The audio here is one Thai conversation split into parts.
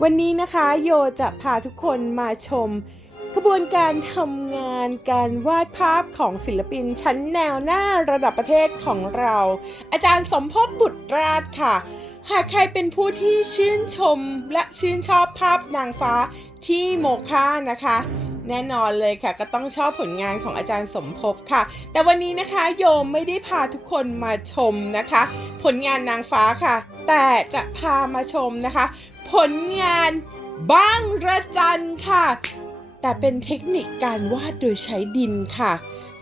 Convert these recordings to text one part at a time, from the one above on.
วันนี้นะคะโยจะพาทุกคนมาชมกระบวนการทำงานการวาดภาพของศิลปินชั้นแนวหน้าระดับประเทศของเรา อาจารย์สมภพบุตรราชค่ะ หากใครเป็นผู้ที่ชื่นชมและชื่นชอบภาพนางฟ้าที่โมค่านะคะ แน่นอนเลยค่ะ ก็ต้องชอบผลงานของอาจารย์สมภพค่ะ แต่วันนี้นะคะโยมไม่ได้พาทุกคนมาชมนะคะ ผลงานนางฟ้าค่ะ แต่จะพามาชมนะคะ ผลงานบ้างระจันค่ะ แต่เป็นเทคนิคการวาดโดยใช้ดินค่ะ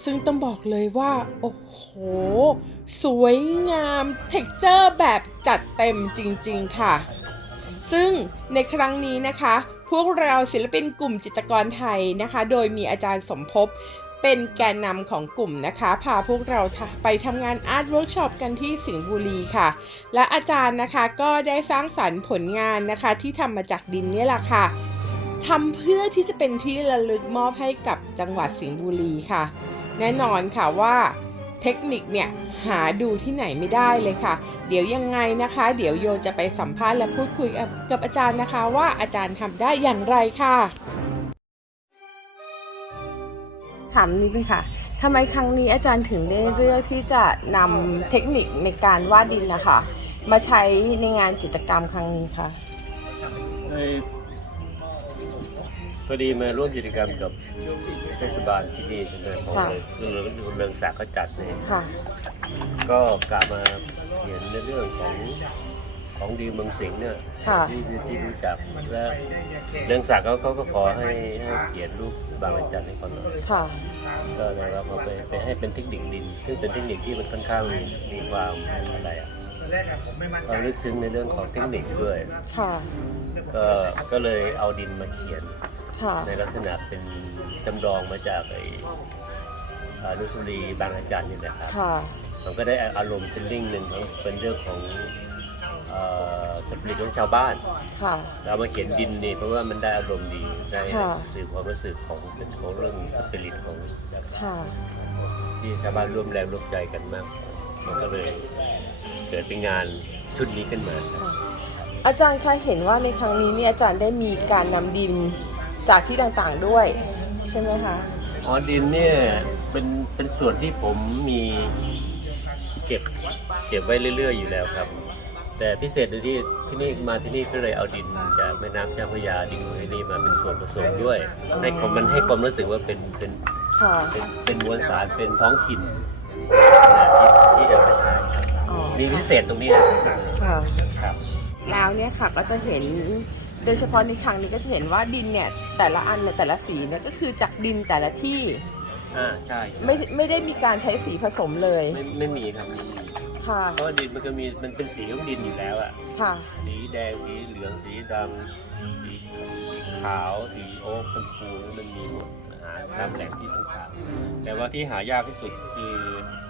ซึ่งต้องบอกเลยว่า โอ้โห สวยงามเท็กเจอร์แบบจัดเต็มจริงๆค่ะ ซึ่งในครั้งนี้นะคะพวกเราศิลปินกลุ่มจิตรกรไทยนะคะ โดยมีอาจารย์สมภพ เป็นแกนนำของกลุ่มนะคะ พาพวกเราไปทำงานอาร์ตเวิร์กช็อปกันที่สิงห์บุรีค่ะ และอาจารย์นะคะก็ได้สร้างสรรค์ผลงานนะคะที่ทำมาจากดินนี่แหละค่ะทำเพื่อที่จะเป็นที่ระลึกมอบให้กับจังหวัดสิงห์บุรีค่ะ แน่นอนค่ะว่าเทคนิคเนี่ยหาดูที่ไหนไม่ได้เลยค่ะ เดี๋ยวยังไงนะคะ เดี๋ยวโยจะไปสัมภาษณ์และพูดคุยกับอาจารย์นะคะ ว่าอาจารย์ทำได้อย่างไรค่ะ ถามนิดนึงค่ะทำไมครั้งนี้อาจารย์ถึงได้เลือกที่จะนำเทคนิคในการวาดดินนะคะมาใช้ในงานจิตรกรรมครั้งนี้คะเอ่อพอดีมาร่วมกิจกรรมกับเทศบาลที่นี่ใช่ไหมของเรืองเรืองศักดิ์เขาจัดเนี่ยค่ะ ก็กลับมาเขียนในเรื่องของ ของดีเมืองสิงห์เนี่ยค่ะ ที่ที่รู้จักและเรืองศักดิ์เขาเขาก็ขอให้ให้เขียนรูปบางระจันให้เขาหน่อยค่ะ ก็เลยเราเอาไปไปให้เป็นเทคนิคดิน ซึ่งเป็นเทคนิคที่มันค่อนข้างมีมีความอะไรอะความลึกซึ้งในเรื่องของเทคนิคด้วย ค่ะ ก็ก็เลยเอาดินมาเขียน ค่ะ ในลักษณะเป็นจำลองมาจากไอ้อ่านุสุรีบางอาจารย์นี่แหละครับ ค่ะ มันก็ได้อารมณ์เป็นลิ่งหนึ่งของเป็นเรื่องของ สปิริตของชาวบ้าน ค่ะ เรามาเขียนดินนี่เพราะว่ามันได้อารมณ์ดีได้ค่ะ สื่อความรู้สึกของเป็นของเรื่องสปิริตของค่ะ ที่ชาวบ้านร่วมแรงร่วมใจกันมาก มันก็เลยเกิดเป็นงานชุดนี้ขึ้นมาค่ะอาจารย์คะเห็นว่าในครั้งนี้เนี่ยอาจารย์ได้มีการนำดินจากที่ต่างๆด้วย ใช่ไหมคะ อ๋อดินเนี่ยเป็นเป็นส่วนที่ผมมีเก็บเก็บไว้เรื่อย ๆ อยู่แล้วครับ แต่พิเศษในที่ที่นี่มาที่นี่ก็เลยเอาดินจากแม่น้ำเจ้าพระยาดินของที่นี่มาเป็นส่วนผสมด้วย ให้ความมันให้ความรู้สึกว่าเป็นเป็นค่ะเป็นเป็นมวลสารเป็นท้องถิ่นนะที่ที่จะมาใช้ครับอ๋อมีพิเศษตรงนี้นะครับค่ะ ครับ แล้วเนี่ยค่ะก็จะเห็นโดยเฉพาะในครั้งนี้ก็จะเห็นว่าดินเนี่ยแต่ละอันเนี่ยแต่ละสีเนี่ยก็คือจากดินแต่ละที่อ่าใช่ครับไม่ไม่ได้มีการใช้สีผสมเลย ไม่ไม่มีครับไม่มี ค่ะ เพราะว่าดินมันก็มีมันเป็นสีของดินอยู่แล้วอะค่ะ สีแดงสีเหลืองสีดำสีขาวสีโอ๊กชมพูมันมีหมดหาตามแหล่งที่ต่างๆแต่ว่าที่หายากที่สุดคือ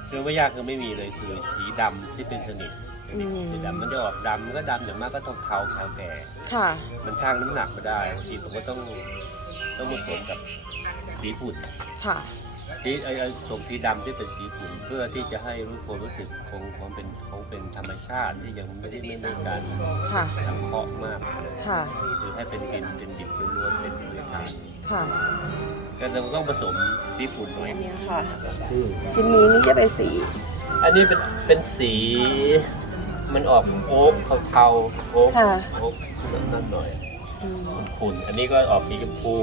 คือไม่ยากคือไม่มีเลยคือสีดำที่เป็นสนิทสนิทอืม สีดำมันจะออกดำมันก็ดำอย่างมากก็ต้องเทาขาวแก่ ค่ะ มันสร้างน้ำหนักมาได้บางทีผมก็ต้องต้องผสมกับสีฝุ่นค่ะ ที่ไอ้ไอ้ผสมสีดำที่เป็นสีฝุ่นเพื่อที่จะให้รู้ความรู้สึกของความเป็นของเป็นธรรมชาติที่ยังไม่ได้ไม่ได้การค่ะ สังเคราะห์มากเลยค่ะ คือให้เป็นดินเป็นดิบล้วนๆเป็นพื้นฐานค่ะก็จะต้องผสมสีฝุ่นหน่อยอันเนี้ยค่ะชิ้นนี้นี่จะเป็นสี อันนี้เป็นเป็นสีมันออกโอ๊กเทาๆโอ๊กค่ะ โอ๊กนั่นหน่อยอืม ขุ่นอันนี้ก็ออกสีชมพู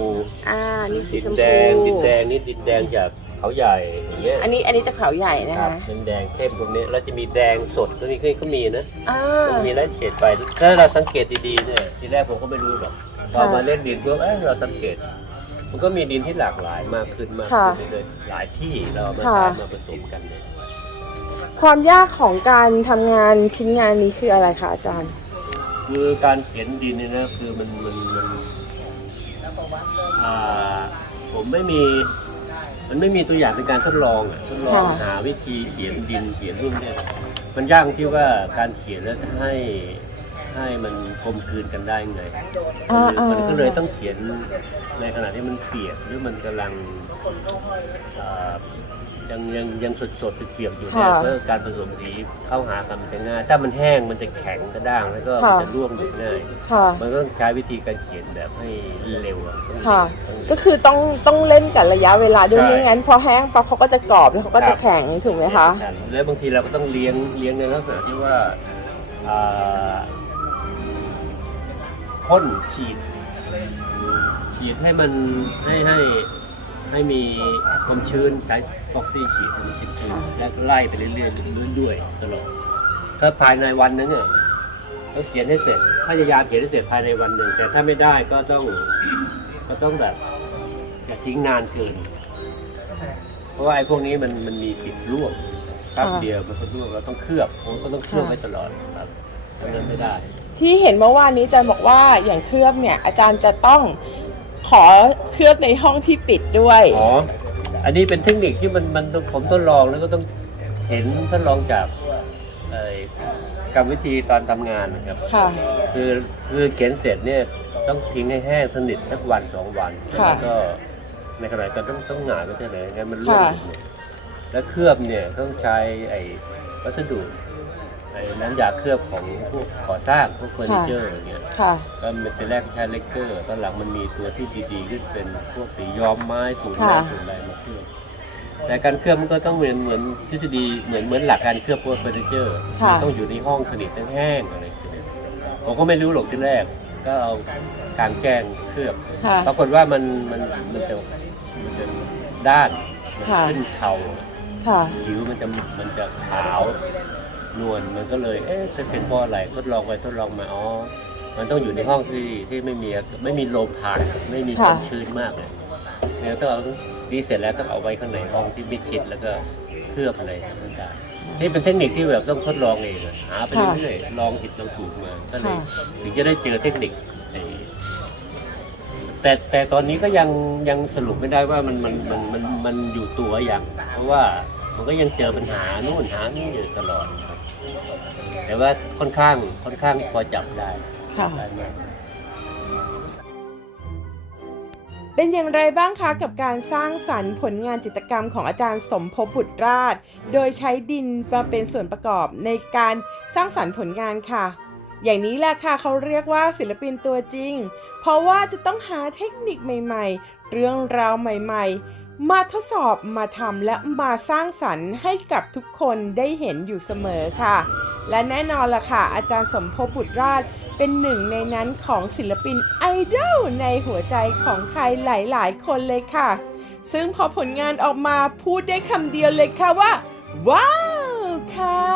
อ่านี่สีดินชมแดพูงดินแดงนี่ดินแดงจากเขาใหญ่อย่างเงี้ยอันนี้อันนี้จะขาวใหญ่นะครัคะบดินแดงเข้มตรงนี้แล้วจะมีแดงสดก็มีก็มีนะ อ่ามีไล่เฉดไปถ้าเราสังเกตดีๆเนี่ยทีแรกผมก็ไม่รู้หรอกพอค่ะมาเล่นดินปุ๊บเอ้ยเราสังเกต มันก็มีดินที่หลากหลายมากขึ้นมากค่ะขึ้นเรื่อยๆหลายที่เราเอามาค่ะใช้มาผสมกันเนี่ยความยากของการทำงานชิ้นงานนี้คืออะไรคะอาจารย์ คือการเขียนดินเนี่ยนะคือมันมันมันอ่าผมไม่มี มันไม่มีตัวอย่างเป็นการทดลองอะทดลองค่ะ หาวิธีเขียนดินเขียนรุ่นเนี่ยมันยากตรงที่ว่าการเขียนแล้วจะให้ ให้มันกลมกลืนกันได้ไงอ่าคือมันก็เลยอ่าต้องเขียนในขณะที่มันเปียกหรือมันกำลังอ่ายังยังยังสดสดๆเปียกๆอยู่ค่ะเนี่ยเพื่อการผสมสีเข้าหากันมันจะง่ายถ้ามันแห้งมันจะแข็งกระด้างแล้วก็มันค่ะจะร่วงหยุดง่าย ค่ะ มันก็ต้องใช้วิธีการเขียนแบบให้เร็วอะต้องค่ะ ต้องก็คือต้องต้องเล่นกับระยะเวลาด้วยใช่ ไม่งั้นพอแห้งปั๊บเขาก็จะกรอบแล้วเขาก็ครัจะบแข็งถูกไหมคะใช่แล้วบางทีเราก็ต้องเลี้ยงเลี้ยงในลักษณะที่ว่าอ่า พ่นฉีด ฉีดให้มันให้ให้ให้มีความชื้นใช้ฟอกซี่ฉีดให้มันชื้นๆแล้วก็ไล่ไปเรื่อยๆเรื่อยๆด้วยตลอดถ้าภายในวันนึงอะต้องเขียนให้เสร็จพยายามเขียนให้เสร็จภายในวันหนึ่งแต่ถ้าไม่ได้ก็ต้องก็ต้องแบบอย่าทิ้งนานเกิน เพราะว่าไอ้พวกนี้มันมันมีสิทธิ์ร่วงแป๊บค่ะเดียวมันก็ร่วงเราต้องเคลือบผมก็ต้องเคลือบไว้ตลอดครับเพราะฉะนั้นไม่ได้ ที่เห็นเมื่อวานนี้อาจารย์บอกว่าอย่างเคลือบเนี่ย อาจารย์จะต้องขอเคลือบในห้องที่ปิดด้วย อ๋อ อันนี้เป็นเทคนิคที่มันมันผมทดลองแล้วก็ต้องเห็นทดลองจากเอ่อกรรมวิธีตอนทำงานนะครับ ค่ะ คือคือเขียนเสร็จเนี่ยต้องทิ้งให้แห้งสนิทสักวันสองวันค่ะแล้วก็ในขณะเดียวกันต้องต้องหงายไว้เฉยๆงั้นมันร่วงค่ะหมดแล้วเคลือบเนี่ยต้องใช้ไอ้วัสดุไอ้ น้ำยาเคลือบของพวกก่อสร้างพวกเฟอร์นิเจอร์อย่างเงี้ยค่ะ ก็มันเป็นแรกใช้เลกเกอร์ ตอนหลังมันมีตัวที่ดีๆขึ้นเป็นพวกสีย้อมไม้สูตรค่ะไม้สูตรอะไรมาเคลือบแต่การเคลือบมันก็ต้องเหมือนเหมือนทฤษฎีเหมือนเหมือนหลักการเคลือบพวกเฟอร์นิเจอร์ค่ะ ต้องอยู่ในห้องสนิทแห้งๆอะไรอย่างเงี้ยผมก็ไม่รู้หรอกที่แรก ก็เอาการแกล้งเคลือบ ค่ะ ปรากฏว่ามันมันมันจะมันจะด้านมันค่ะ ขึ้นเทาค่ะ ผิวมันจะมันจะขาว นวลมันก็เลย เอ๊ะจะเป็นเพราะอะไรทดลองไปทดลองมาอ๋อมันต้องอยู่ในห้องที่ที่ไม่มีไม่มีลมผ่านไม่มีความค่ะชื้นมากเลยเนี่ยต้องเอาดีเสร็จแล้วต้องเอาไว้ข้างในห้องที่มิดชิดแล้วก็เคลือบอะไรต่างๆนี่เป็นเทคนิคที่แบบต้องทดลองเองอะหาไปเรื่อยๆลองผิดลองถูกมาก็เลยค่ะถึงจะได้เจอเทคนิคไอ้แต่แต่ตอนนี้ก็ยังยังสรุปไม่ได้ว่ามันมันมันมันมันอยู่ตัวอย่างเพราะว่า มันก็ยังเจอปัญหาโน่นหานี่อยู่ตลอดครับแต่ว่าค่อนข้างค่อนข้างพอจับได้ค่ะ ได้มาก เป็นอย่างไรบ้างคะกับการสร้างสรรค์ผลงานจิตรกรรมของอาจารย์สมภพบุตรราช โดยใช้ดินมาเป็นส่วนประกอบในการสร้างสรรค์ผลงานค่ะ อย่างนี้แหละค่ะเขาเรียกว่าศิลปินตัวจริง เพราะว่าจะต้องหาเทคนิคใหม่ๆ เรื่องราวใหม่ๆ มาทดสอบมาทำและมาสร้างสรรค์ให้กับทุกคนได้เห็นอยู่เสมอค่ะ และแน่นอนล่ะค่ะ อาจารย์สมภพบุตรราชเป็นหนึ่งในนั้นของศิลปินไอดอลในหัวใจของใครหลายๆ คนเลยค่ะ ซึ่งพอผลงานออกมาพูดได้คำเดียวเลยค่ะว่า ว้าวค่ะ